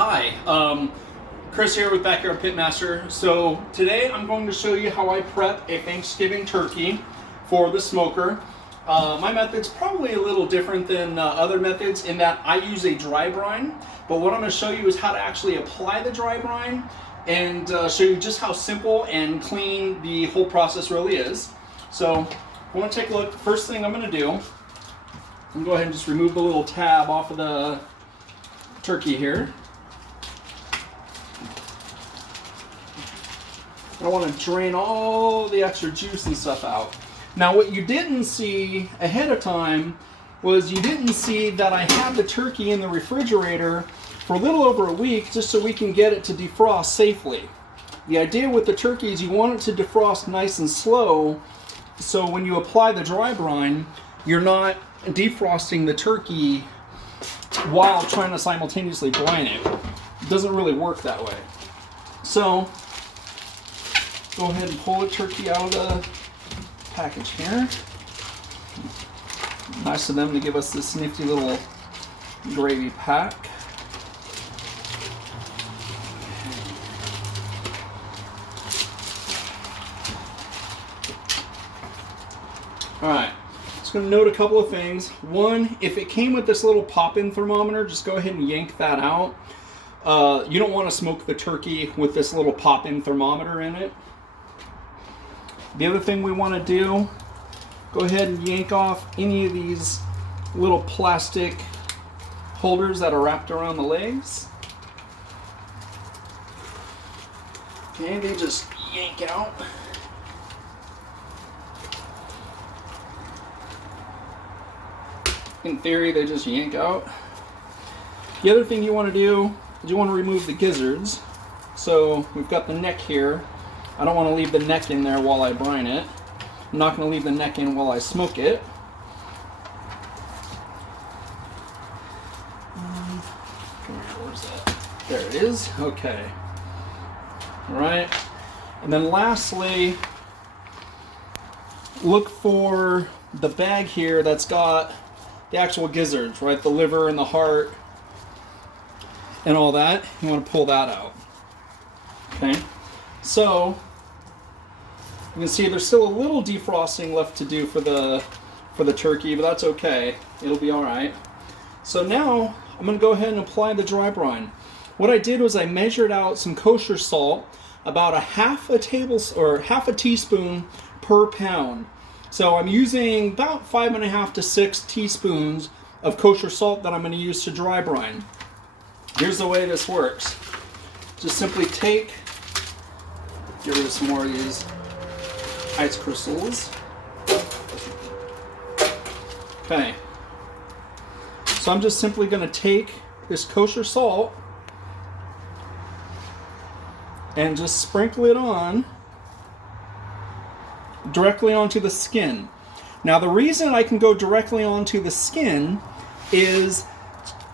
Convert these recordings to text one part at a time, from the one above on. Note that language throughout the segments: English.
Hi, Chris here with Backyard Pitmaster. So today I'm going to show you how I prep a Thanksgiving turkey for the smoker. My method's probably a little different than other methods in that I use a dry brine, but what I'm going to show you is how to actually apply the dry brine and show you just how simple and clean the whole process really is. So I want to take a look. First thing I'm going to do, I'm going to go ahead and just remove the little tab off of the turkey here. I want to drain all the extra juice and stuff out. Now what you didn't see ahead of time was you didn't see that I had the turkey in the refrigerator for a little over a week just so we can get it to defrost safely. The idea with the turkey is you want it to defrost nice and slow, so when you apply the dry brine, you're not defrosting the turkey while trying to simultaneously brine it. It doesn't really work that way. So go ahead and pull the turkey out of the package here. Nice of them to give us this nifty little gravy pack. Alright, just going to note a couple of things. One, if it came with this little pop-in thermometer, just go ahead and yank that out. You don't want to smoke the turkey with this little pop-in thermometer in it. The other thing we want to do, go ahead and yank off any of these little plastic holders that are wrapped around the legs. Okay, they just yank out. In theory, they just yank out. The other thing you want to do is you want to remove the gizzards. So we've got the neck here. I don't want to leave the neck in there while I brine it. I'm not going to leave the neck in while I smoke it. Where's that? There it is. Okay. Alright. And then lastly, look for the bag here that's got the actual gizzards, right? The liver and the heart and all that. You want to pull that out. Okay. So you can see there's still a little defrosting left to do for the turkey, but that's okay. It'll be all right. So now I'm going to go ahead and apply the dry brine. What I did was I measured out some kosher salt, about half a teaspoon per pound. So I'm using about 5.5 to 6 teaspoons of kosher salt that I'm going to use to dry brine. Here's the way this works. Just simply get rid of some more of these ice crystals. Okay. So I'm just simply going to take this kosher salt and just sprinkle it on directly onto the skin. Now the reason I can go directly onto the skin is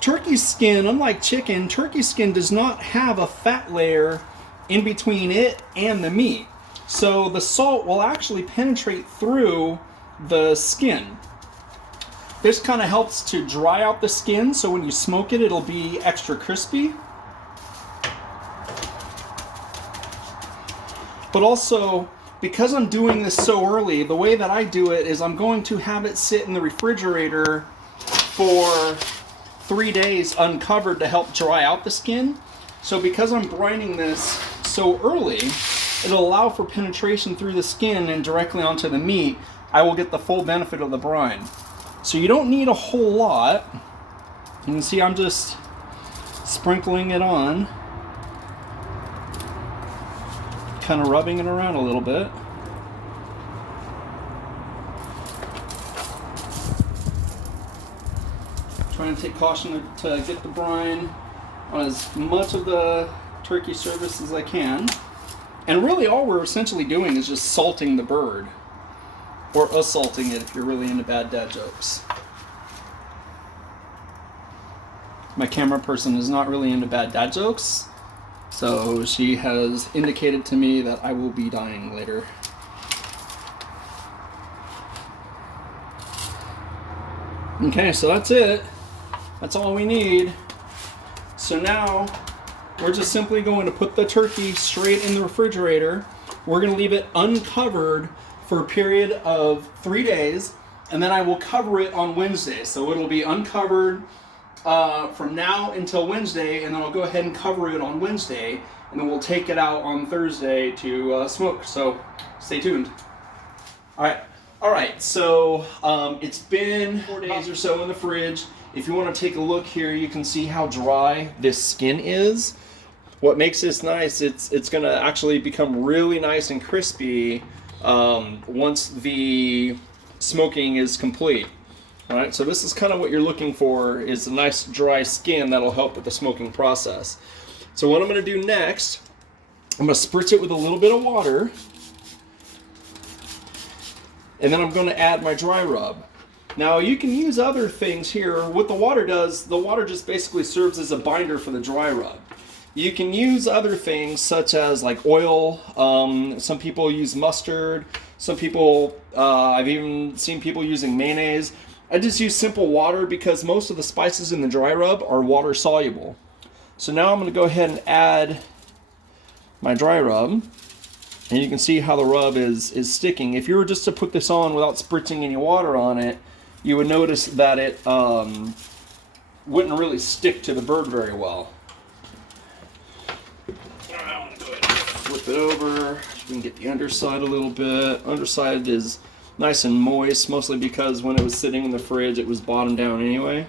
turkey skin, unlike chicken, turkey skin does not have a fat layer in between it and the meat. So the salt will actually penetrate through the skin. This kind of helps to dry out the skin, so when you smoke it, it'll be extra crispy. But also, because I'm doing this so early, the way that I do it is I'm going to have it sit in the refrigerator for 3 days uncovered to help dry out the skin. So because I'm brining this so early, it'll allow for penetration through the skin and directly onto the meat. I will get the full benefit of the brine. So you don't need a whole lot. You can see I'm just sprinkling it on, kind of rubbing it around a little bit. Trying to take caution to get the brine on as much of the turkey surface as I can. And really all we're essentially doing is just salting the bird. Or assaulting it if you're really into bad dad jokes. My camera person is not really into bad dad jokes, so she has indicated to me that I will be dying later. Okay, so that's it. That's all we need. So now we're just simply going to put the turkey straight in the refrigerator. We're going to leave it uncovered for a period of 3 days, and then I will cover it on Wednesday. So it'll be uncovered from now until Wednesday, and then I'll go ahead and cover it on Wednesday, and then we'll take it out on Thursday to smoke. So stay tuned. All right. So it's been 4 days or so in the fridge. If you want to take a look here, you can see how dry this skin is. What makes this nice, it's going to actually become really nice and crispy once the smoking is complete. All right, so this is kind of what you're looking for, is a nice dry skin that'll help with the smoking process. So what I'm going to do next, I'm going to spritz it with a little bit of water, and then I'm going to add my dry rub. Now you can use other things here. What the water does, the water just basically serves as a binder for the dry rub. You can use other things such as like oil. Some people use mustard. Some people, I've even seen people using mayonnaise. I just use simple water because most of the spices in the dry rub are water soluble. So now I'm going to go ahead and add my dry rub. And you can see how the rub is sticking. If you were just to put this on without spritzing any water on it, you would notice that it wouldn't really stick to the bird very well. I'm going to go ahead and flip it over. You can get the underside a little bit. Underside is nice and moist, mostly because when it was sitting in the fridge, it was bottomed down anyway.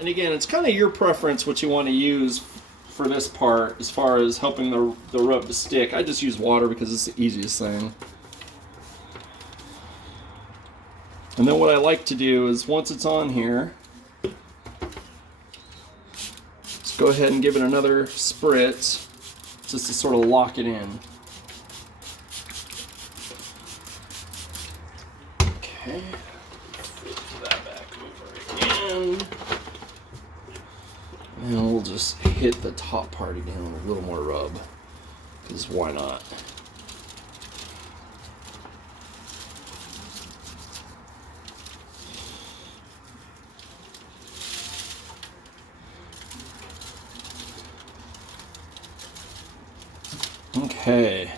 And again, it's kind of your preference what you want to use for this part as far as helping the rub to stick. I just use water because it's the easiest thing. And then what I like to do is once it's on here, just go ahead and give it another spritz just to sort of lock it in. Okay, flip that back over again. And we'll just hit the top part again with a little more rub, because why not? Okay.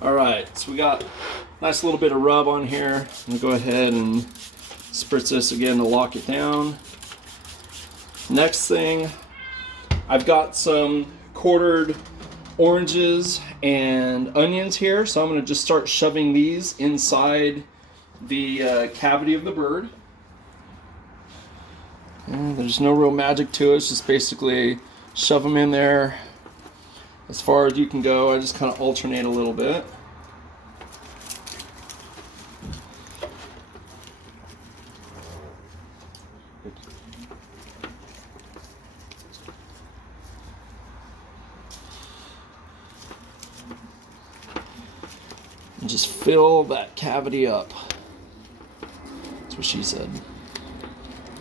All right, so we got a nice little bit of rub on here. I'm gonna go ahead and spritz this again to lock it down. Next thing, I've got some quartered oranges and onions here, so I'm going to just start shoving these inside the cavity of the bird. And there's no real magic to it, it's just basically shove them in there as far as you can go. I just kind of alternate a little bit. And just fill that cavity up. That's what she said.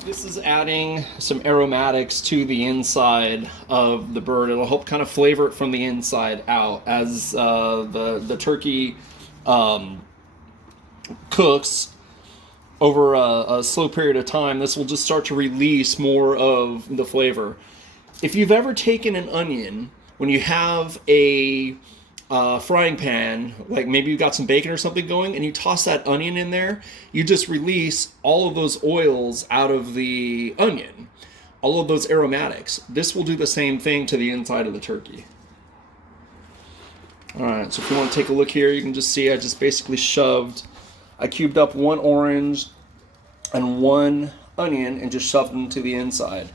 This is adding some aromatics to the inside of the bird. It'll help kind of flavor it from the inside out. As the turkey cooks over a slow period of time, this will just start to release more of the flavor. If you've ever taken an onion, when you have a frying pan, like maybe you've got some bacon or something going, and you toss that onion in there, you just release all of those oils out of the onion, all of those aromatics. This will do the same thing to the inside of the turkey. All right, so if you want to take a look here, you can just see I just basically I cubed up one orange and one onion and just shoved them to the inside.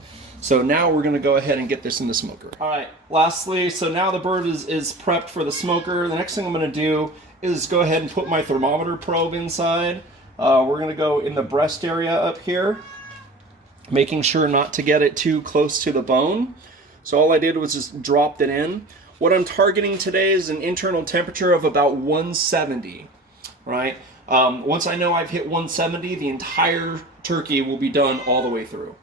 So now we're going to go ahead and get this in the smoker. All right, lastly, so now the bird is prepped for the smoker. The next thing I'm going to do is go ahead and put my thermometer probe inside. We're going to go in the breast area up here, making sure not to get it too close to the bone. So all I did was just dropped it in. What I'm targeting today is an internal temperature of about 170, right? Once I know I've hit 170, the entire turkey will be done all the way through.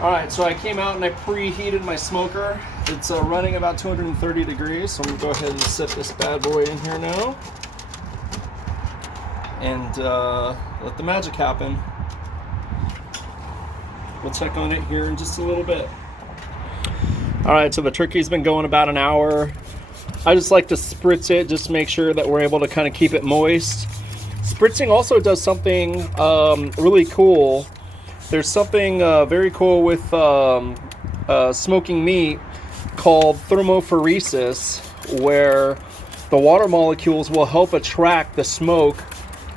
All right, so I came out and I preheated my smoker. It's running about 230 degrees, so I'm gonna go ahead and set this bad boy in here now. And let the magic happen. We'll check on it here in just a little bit. All right, so the turkey's been going about an hour. I just like to spritz it, just to make sure that we're able to kind of keep it moist. Spritzing also does something really cool. There's something very cool with smoking meat called thermophoresis, where the water molecules will help attract the smoke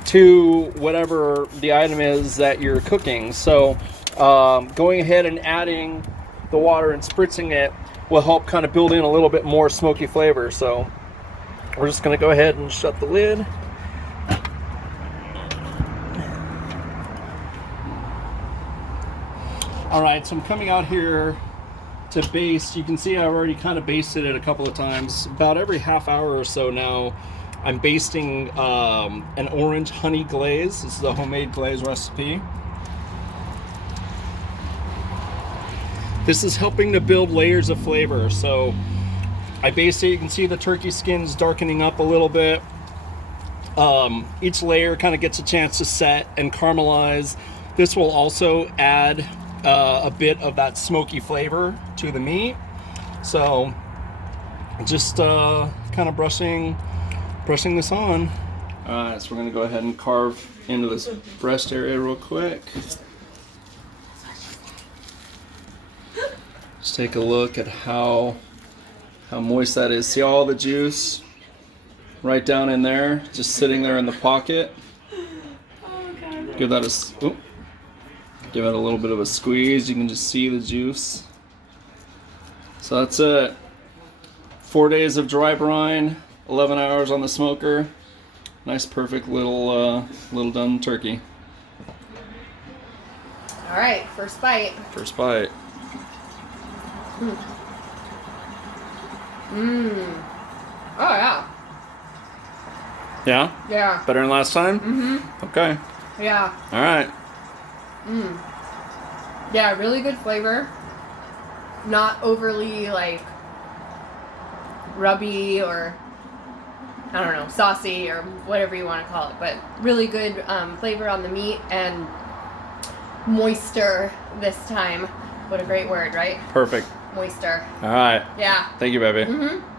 to whatever the item is that you're cooking. So going ahead and adding the water and spritzing it will help kind of build in a little bit more smoky flavor. So we're just going to go ahead and shut the lid. All right, so I'm coming out here to baste. You can see I've already kind of basted it a couple of times. About every half hour or so now, I'm basting an orange honey glaze. This is a homemade glaze recipe. This is helping to build layers of flavor. So I baste it. You can see the turkey skin's darkening up a little bit. Each layer kind of gets a chance to set and caramelize. This will also add a bit of that smoky flavor to the meat. So just kind of brushing this on. All right, so we're gonna go ahead and carve into this breast area real quick. Just take a look at how moist that is. See all the juice right down in there, just sitting there in the pocket. Give that a give it a little bit of a squeeze. You can just see the juice. So that's it. 4 days of dry brine, 11 hours on the smoker. Nice, perfect little done turkey. All right, first bite. First bite. Oh yeah. Yeah? Yeah. Better than last time? Mm-hmm. Okay. Yeah. All right. Yeah, really good flavor. Not overly like rubby or I don't know, saucy or whatever you want to call it, but really good flavor on the meat and moisture this time. What a great word, right? Perfect. Moisture. All right. Yeah. Thank you, baby. Mm-hmm.